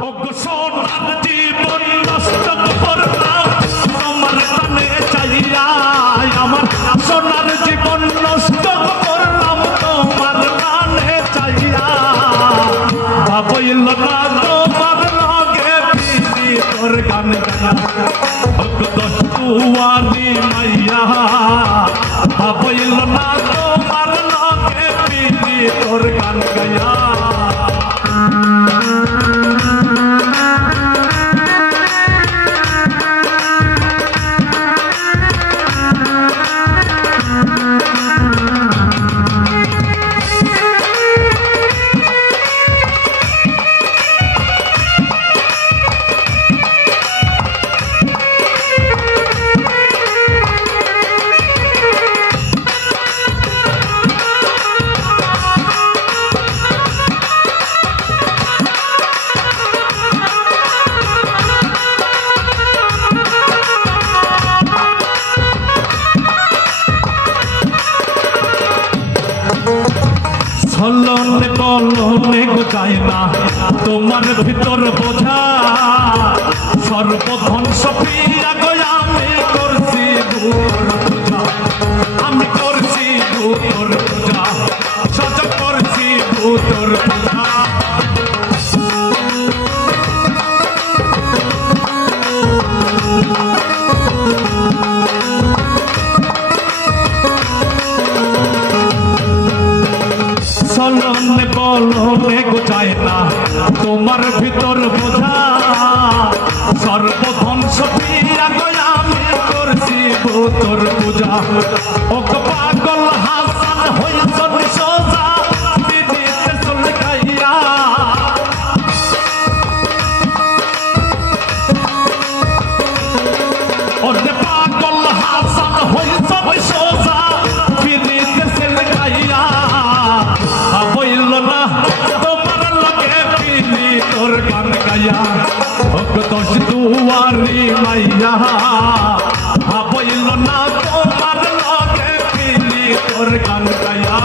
সোনার জীবন নষ্ট করলাম তোমার টানে চাইয়া, আমার সোনার জীবন নষ্ট করলাম তোমার টানে চাইয়া। ভাবইল না তোমার লগে পিছি তোর গান গায়া, দুয়ারি মাইয়া। ভাবইল না তোমার লগে পিছি তোর গান গায়া। ছলনে কলনে গোজায় না তোমার ভিতর বোঝা, সর্বধ্বংস প্রিয়া গো আমি করছি ভূতর পূজা, আমি করছি ভূতর পূজা, সজ করছি ভূতর পূজা। চলনে বলনে গোজায় না তোমার ভিতর বোঝা, সর্বধ্বংস প্রিয়া গো আমি করছি ভূতর পূজা। ও পাগল হাসান হইছ সোজা দিদিতে চল গাইয়া, ওরে পাগল হাসান হইছ সোজা দিদিতে চল গাইয়া। ভাবইল না তোমার লগে পিনি তোর গান গায়া, দশ দুয়ারি মাইয়া। ভাবইল না তোমার লগে পিনি তোর গান গায়া।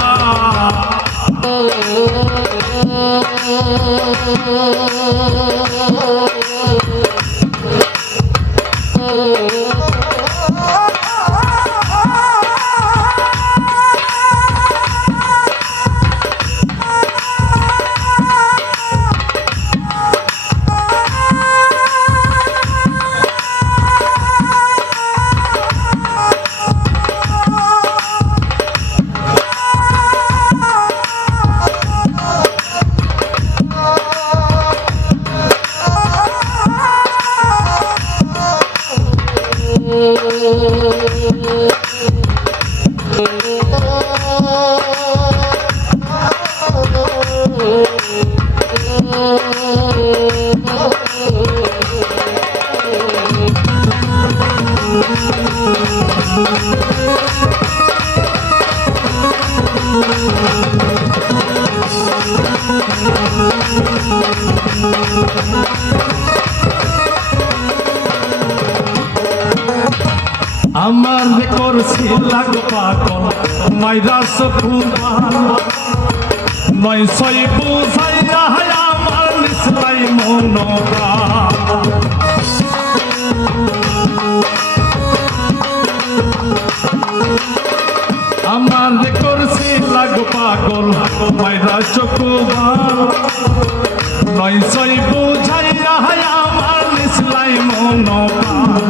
আমার করছি লাগ পাগল মাইরা সকুমান, নয় সই বুঝাইয়া আমার নিসলাই মনোপ্রাণ। আমার করছি লাগ পাগল মাইরা সকুমান, নয় সই বুঝাইয়া আমার নিসলাই মনোপ্রাণ।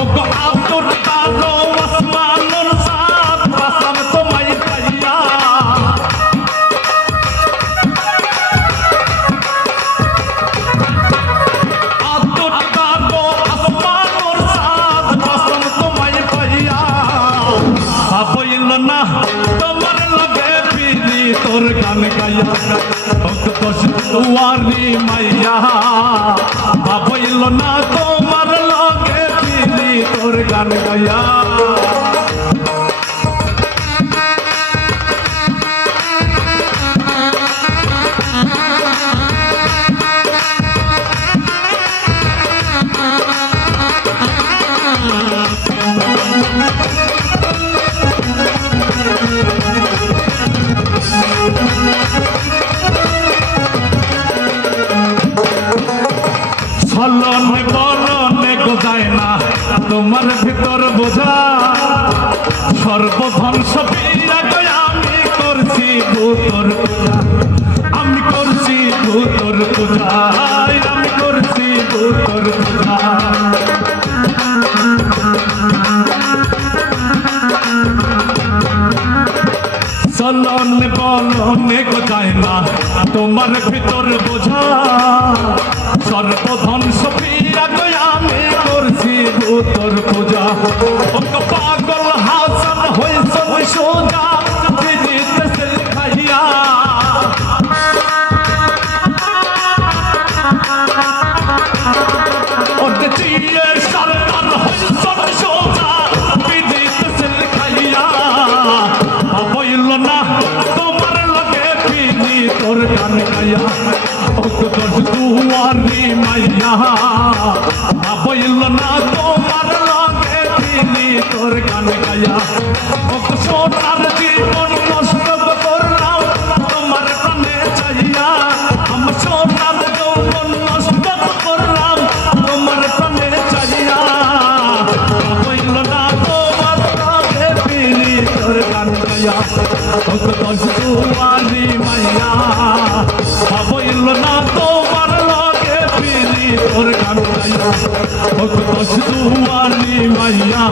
ও আব্দুল কাদো আসমানুল সাত বাসাম তোমায় পাইয়া, আব্দুল কাদো আসমানুল সাত বাসাম তোমায় পাইয়া। ভাবইল না তোমার লগে পিনি তোর গান গায়া, দশ দুয়ারি মাইয়া। ভাবইল না তোমার লগে পিনি তোর গান গায়া। বলনে বলনে গোজায় না তোমার ভিতর বোঝা সর্বধ্বংস পিয়া গয়া আমি করছি ভূতর পূজা আমি করছি ভূতর পূজা আমি করছি ভূতর পূজা চলনে বলনে গোজায় না তোমার ভিতর বোঝা সর্বধ্বংস পিয়া গয়া আমি করছি ভূতর পূজা ও পাগল হাসান হইছ সোজা দিতে খাইয়া ওতে চিয়ে সরকার হইছ সোজা দিতে খাইয়া হইল না তোমার লগে পিনি তোর গান গায়া ও দশ দুয়ারি মাইয়া হইল না তোমার লগে পিনি তোর গান গায়া ও সোনার জীবন নষ্ট করলাম তোমার প্রাণে চাইয়া আমার সোনার যৌবন নষ্ট করলাম তোমার প্রাণে চাইয়া হইল না তোমার লগে পিনি তোর গান গায়া ও দশ দুয়ারি মাইয়া হইল না তোমার লগে পিনি তোর গান গায়া ও দশ দুয়ারি মাইয়া